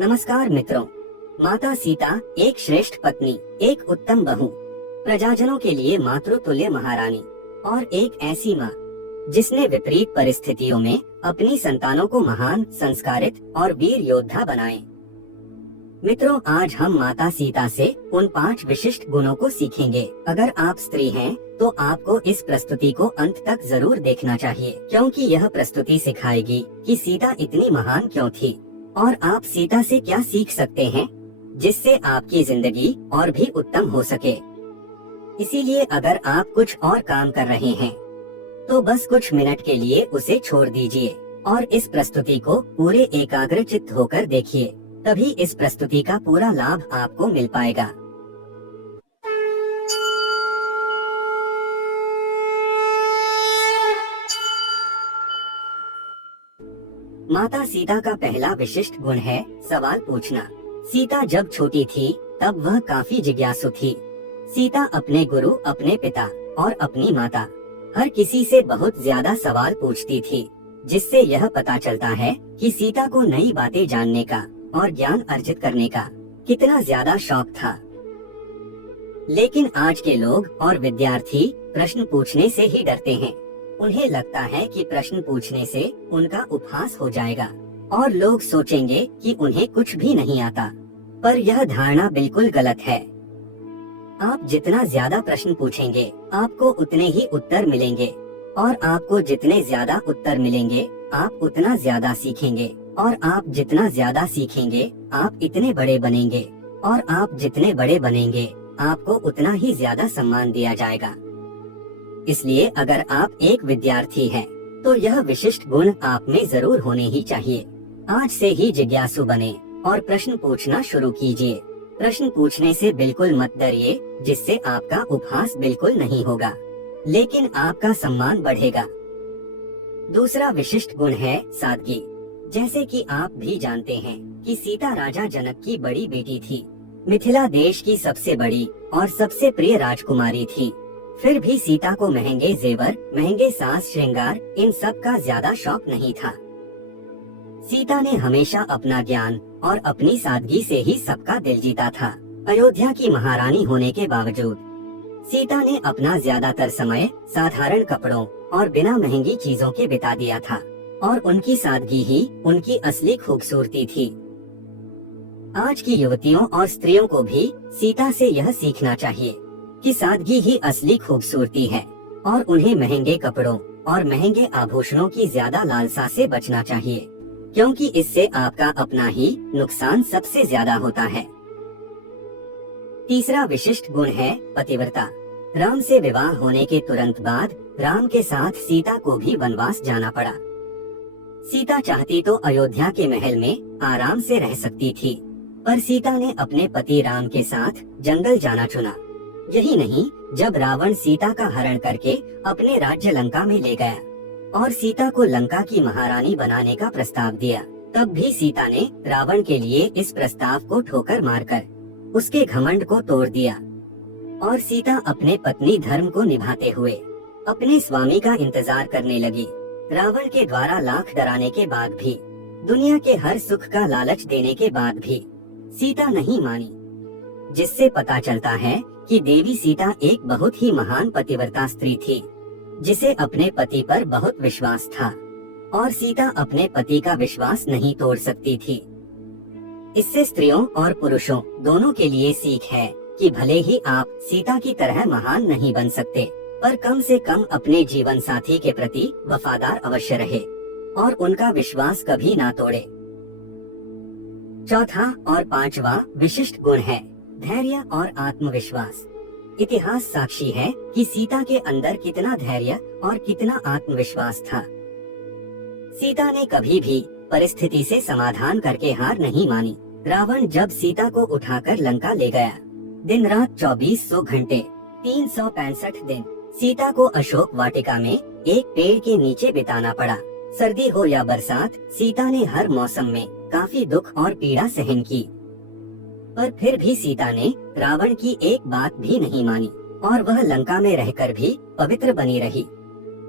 नमस्कार मित्रों। माता सीता एक श्रेष्ठ पत्नी, एक उत्तम बहू, प्रजाजनों के लिए मातृतुल्य महारानी और एक ऐसी माँ जिसने विपरीत परिस्थितियों में अपनी संतानों को महान, संस्कारित और वीर योद्धा बनाए। मित्रों, आज हम माता सीता से उन 5 विशिष्ट गुणों को सीखेंगे। अगर आप स्त्री हैं, तो आपको इस प्रस्तुति को अंत तक जरूर देखना चाहिए, क्योंकि यह प्रस्तुति सिखाएगी कि सीता इतनी महान क्यों थी और आप सीता से क्या सीख सकते हैं, जिससे आपकी जिंदगी और भी उत्तम हो सके। इसीलिए अगर आप कुछ और काम कर रहे हैं, तो बस कुछ मिनट के लिए उसे छोड़ दीजिए और इस प्रस्तुति को पूरे एकाग्रचित्त होकर देखिए, तभी इस प्रस्तुति का पूरा लाभ आपको मिल पाएगा। माता सीता का पहला विशिष्ट गुण है सवाल पूछना। सीता जब छोटी थी तब वह काफी जिज्ञासु थी। सीता अपने गुरु, अपने पिता और अपनी माता, हर किसी से बहुत ज्यादा सवाल पूछती थी, जिससे यह पता चलता है कि सीता को नई बातें जानने का और ज्ञान अर्जित करने का कितना ज्यादा शौक था। लेकिन आज के लोग और विद्यार्थी प्रश्न पूछने से ही डरते हैं। उन्हें लगता है कि प्रश्न पूछने से उनका उपहास हो जाएगा और लोग सोचेंगे कि उन्हें कुछ भी नहीं आता। पर यह धारणा बिल्कुल गलत है। आप जितना ज्यादा प्रश्न पूछेंगे, आपको उतने ही उत्तर मिलेंगे, और आपको जितने ज्यादा उत्तर मिलेंगे, आप उतना ज्यादा सीखेंगे, और आप जितना ज्यादा सीखेंगे, आप इतने बड़े बनेंगे, और आप जितने बड़े बनेंगे, आपको उतना ही ज्यादा सम्मान दिया जाएगा। इसलिए अगर आप एक विद्यार्थी हैं, तो यह विशिष्ट गुण आप में जरूर होने ही चाहिए। आज से ही जिज्ञासु बने और प्रश्न पूछना शुरू कीजिए। प्रश्न पूछने से बिल्कुल मत डरिए, जिससे आपका उपहास बिल्कुल नहीं होगा, लेकिन आपका सम्मान बढ़ेगा। दूसरा विशिष्ट गुण है सादगी। जैसे कि आप भी जानते हैं कि सीता राजा जनक की बड़ी बेटी थी, मिथिला देश की सबसे बड़ी और सबसे प्रिय राजकुमारी थी। फिर भी सीता को महंगे जेवर, महंगे साज श्रृंगार, इन सब का ज्यादा शौक नहीं था। सीता ने हमेशा अपना ज्ञान और अपनी सादगी से ही सबका दिल जीता था। अयोध्या की महारानी होने के बावजूद सीता ने अपना ज्यादातर समय साधारण कपड़ों और बिना महंगी चीजों के बिता दिया था, और उनकी सादगी ही उनकी असली खूबसूरती थी। आज की युवतियों और स्त्रियों को भी सीता से यह सीखना चाहिए कि सादगी ही असली खूबसूरती है, और उन्हें महंगे कपड़ों और महंगे आभूषणों की ज्यादा लालसा से बचना चाहिए, क्योंकि इससे आपका अपना ही नुकसान सबसे ज्यादा होता है। तीसरा विशिष्ट गुण है पतिव्रता। राम से विवाह होने के तुरंत बाद राम के साथ सीता को भी वनवास जाना पड़ा। सीता चाहती तो अयोध्या के महल में आराम से रह सकती थी, पर सीता ने अपने पति राम के साथ जंगल जाना चुना। यही नहीं, जब रावण सीता का हरण करके अपने राज्य लंका में ले गया और सीता को लंका की महारानी बनाने का प्रस्ताव दिया, तब भी सीता ने रावण के लिए इस प्रस्ताव को ठोकर मारकर उसके घमंड को तोड़ दिया, और सीता अपने पत्नी धर्म को निभाते हुए अपने स्वामी का इंतजार करने लगी। रावण के द्वारा लाख डराने के बाद भी, दुनिया के हर सुख का लालच देने के बाद भी सीता नहीं मानी, जिससे पता चलता है कि देवी सीता एक बहुत ही महान पतिव्रता स्त्री थी, जिसे अपने पति पर बहुत विश्वास था, और सीता अपने पति का विश्वास नहीं तोड़ सकती थी। इससे स्त्रियों और पुरुषों दोनों के लिए सीख है कि भले ही आप सीता की तरह महान नहीं बन सकते, पर कम से कम अपने जीवन साथी के प्रति वफादार अवश्य रहे और उनका विश्वास कभी ना तोड़े। चौथा और पांचवा विशिष्ट गुण है धैर्य और आत्मविश्वास। इतिहास साक्षी है कि सीता के अंदर कितना धैर्य और कितना आत्मविश्वास था। सीता ने कभी भी परिस्थिति से समाधान करके हार नहीं मानी। रावण जब सीता को उठाकर लंका ले गया, दिन रात 2400 घंटे 365 दिन सीता को अशोक वाटिका में एक पेड़ के नीचे बिताना पड़ा। सर्दी हो या बरसात, सीता ने हर मौसम में काफी दुख और पीड़ा सहन की, पर फिर भी सीता ने रावण की एक बात भी नहीं मानी, और वह लंका में रहकर भी पवित्र बनी रही।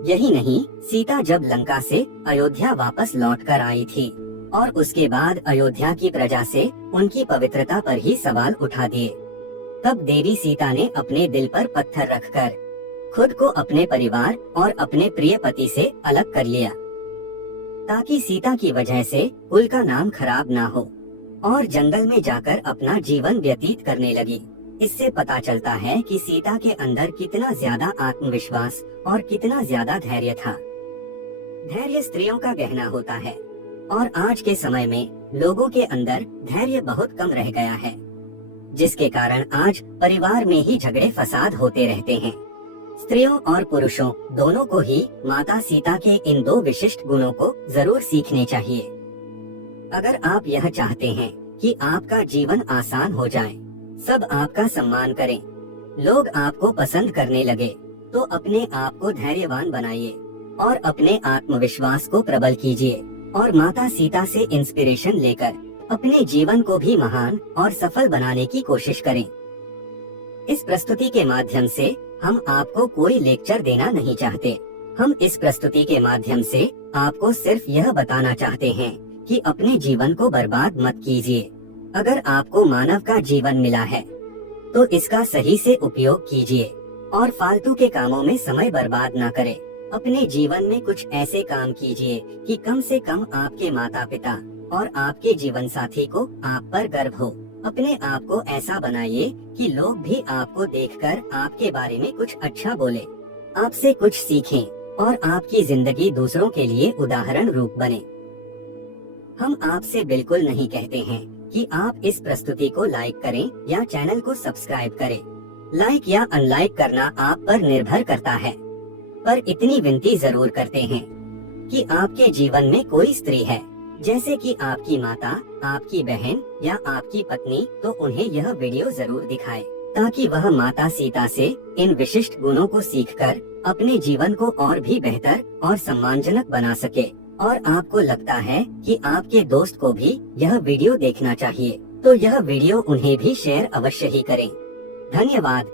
यही नहीं, सीता जब लंका से अयोध्या वापस लौटकर आई थी, और उसके बाद अयोध्या की प्रजा से उनकी पवित्रता पर ही सवाल उठा दिए। तब देवी सीता ने अपने दिल पर पत्थर रखकर खुद को अपने परिवार और अपने प्रिय पति से अलग कर लिया, ताकि सीता की वजह से कुल का नाम खराब ना हो, और जंगल में जाकर अपना जीवन व्यतीत करने लगी। इससे पता चलता है कि सीता के अंदर कितना ज्यादा आत्मविश्वास और कितना ज्यादा धैर्य था। धैर्य स्त्रियों का गहना होता है, और आज के समय में लोगों के अंदर धैर्य बहुत कम रह गया है, जिसके कारण आज परिवार में ही झगड़े फसाद होते रहते हैं। स्त्रियों और पुरुषों दोनों को ही माता सीता के इन 2 विशिष्ट गुणों को जरूर सीखने चाहिए। अगर आप यह चाहते हैं कि आपका जीवन आसान हो जाए, सब आपका सम्मान करें, लोग आपको पसंद करने लगे, तो अपने आप को धैर्यवान बनाइए और अपने आत्मविश्वास को प्रबल कीजिए, और माता सीता से इंस्पिरेशन लेकर अपने जीवन को भी महान और सफल बनाने की कोशिश करें। इस प्रस्तुति के माध्यम से हम आपको कोई लेक्चर देना नहीं चाहते। हम इस प्रस्तुति के माध्यम से आपको सिर्फ यह बताना चाहते हैं कि अपने जीवन को बर्बाद मत कीजिए। अगर आपको मानव का जीवन मिला है तो इसका सही से उपयोग कीजिए और फालतू के कामों में समय बर्बाद न करें। अपने जीवन में कुछ ऐसे काम कीजिए कि कम से कम आपके माता पिता और आपके जीवन साथी को आप पर गर्व हो। अपने आप को ऐसा बनाइए कि लोग भी आपको देखकर आपके बारे में कुछ अच्छा बोले, आपसे कुछ सीखें और आपकी जिंदगी दूसरों के लिए उदाहरण रूप बने। हम आपसे बिल्कुल नहीं कहते हैं कि आप इस प्रस्तुति को लाइक करें या चैनल को सब्सक्राइब करें। लाइक या अनलाइक करना आप पर निर्भर करता है, पर इतनी विनती जरूर करते हैं कि आपके जीवन में कोई स्त्री है, जैसे कि आपकी माता, आपकी बहन या आपकी पत्नी, तो उन्हें यह वीडियो जरूर दिखाएं, ताकि वह माता सीता से इन विशिष्ट गुणों को सीखकर अपने जीवन को और भी बेहतर और सम्मानजनक बना सके। और आपको लगता है कि आपके दोस्त को भी यह वीडियो देखना चाहिए, तो यह वीडियो उन्हें भी शेयर अवश्य ही करें। धन्यवाद।